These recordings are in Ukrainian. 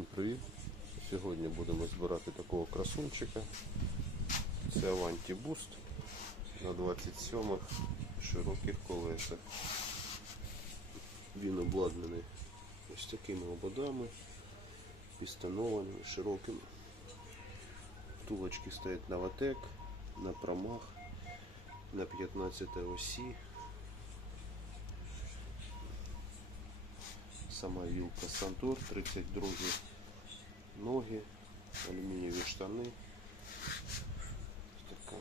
Всім привіт! Сьогодні будемо збирати такого красунчика. Це Avanti Boost на 27 широких колесах. Він обладнаний ось такими ободами, пістонованими, широкими. Втулочки стоять на ватек, на промах, на 15 осі. Сама вілка Сантор, 32 ноги, алюмінієві штани. Ось Така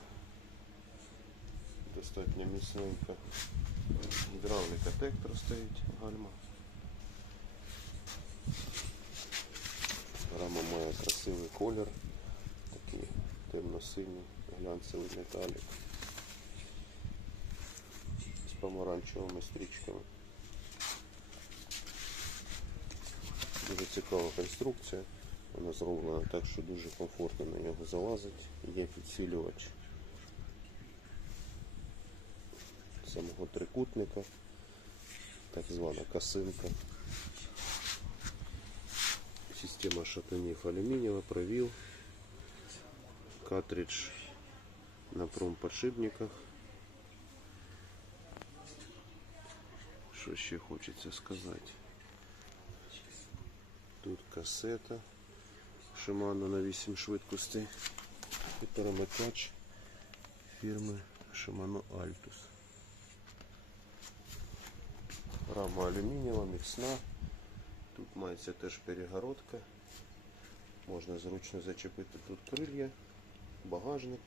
достатньо міцненька. Гідравліка тектор стоїть, гальма. Рама має красивий колір, такий темно-синій, глянцевий металік з помаранчевими стрічками. Дуже цікава конструкція. Вона зроблена так, що дуже комфортно на нього залазить. Є підсилювач самого трикутника, так звана косинка. Система шатунів алюмінієва, провіл, картридж на промподшипниках. Що ще хочеться сказати? Тут касета Shimano на 8 швидкостей і перемикач фірми Shimano Altus. Рама алюмінієва, міцна. Тут мається теж перегородка. Можна зручно зачепити тут крилья, багажник.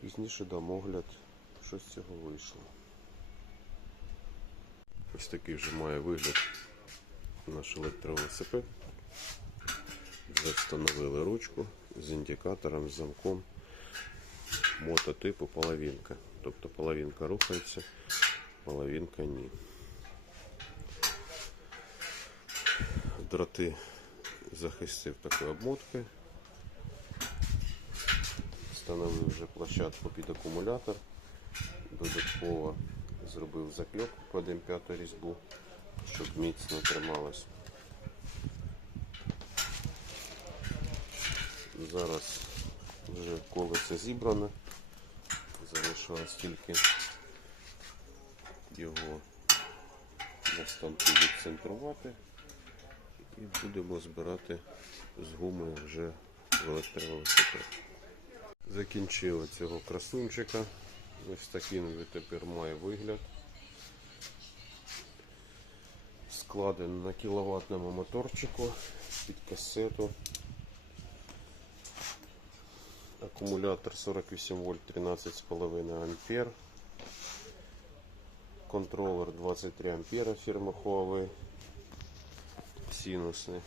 Пізніше дам огляд, що з цього вийшло. Ось такий вже має вигляд наш електровелосипед. Вже встановили ручку з індикатором, з замком мототипу половинка. Тобто половинка рухається, половинка ні. Дроти захистив такою обмоткою. Встановив вже площадку під акумулятор. Додатково зробив закльопку під М5 різьбу, щоб міцно трималось. Зараз вже колесо зібране. Залишилось тільки його на відцентрувати і будемо збирати з гумою вже в електровелосипед. Закінчили цього красунчика. Ось такий він тепер має вигляд. Складений на кіловатному моторчику під касету. Акумулятор 48 вольт 13,5 ампер. Контролер 23 ампера фірми Huawei. Синусний.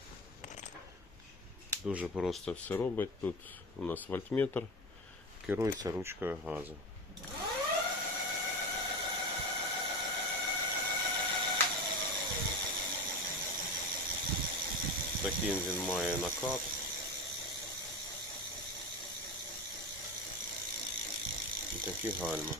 Дуже просто все робить. Тут у нас вольтметр. Керується ручкою газу. Таким він має накат. І такі гальма.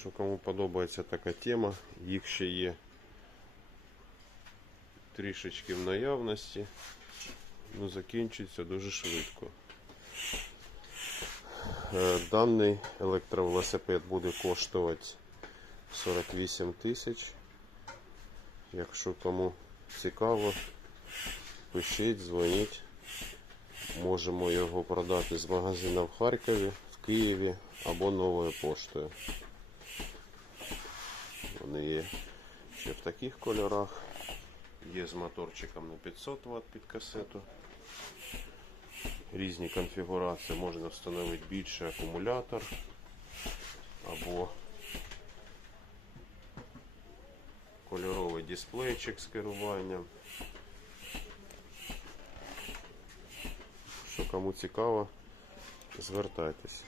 Що кому подобається така тема, їх ще є трішечки в наявності, ну закінчиться дуже швидко. Е, Даний електровелосипед буде коштувати 48 тисяч. Якщо кому цікаво, пишіть, дзвоніть. Можемо його продати з магазину в Харкові, в Києві або новою поштою. Вони є ще в таких кольорах. Є з моторчиком на 500 Вт під касету. Різні конфігурації можна встановити більший акумулятор або кольоровий дисплейчик з керуванням. Що кому цікаво, звертайтесь.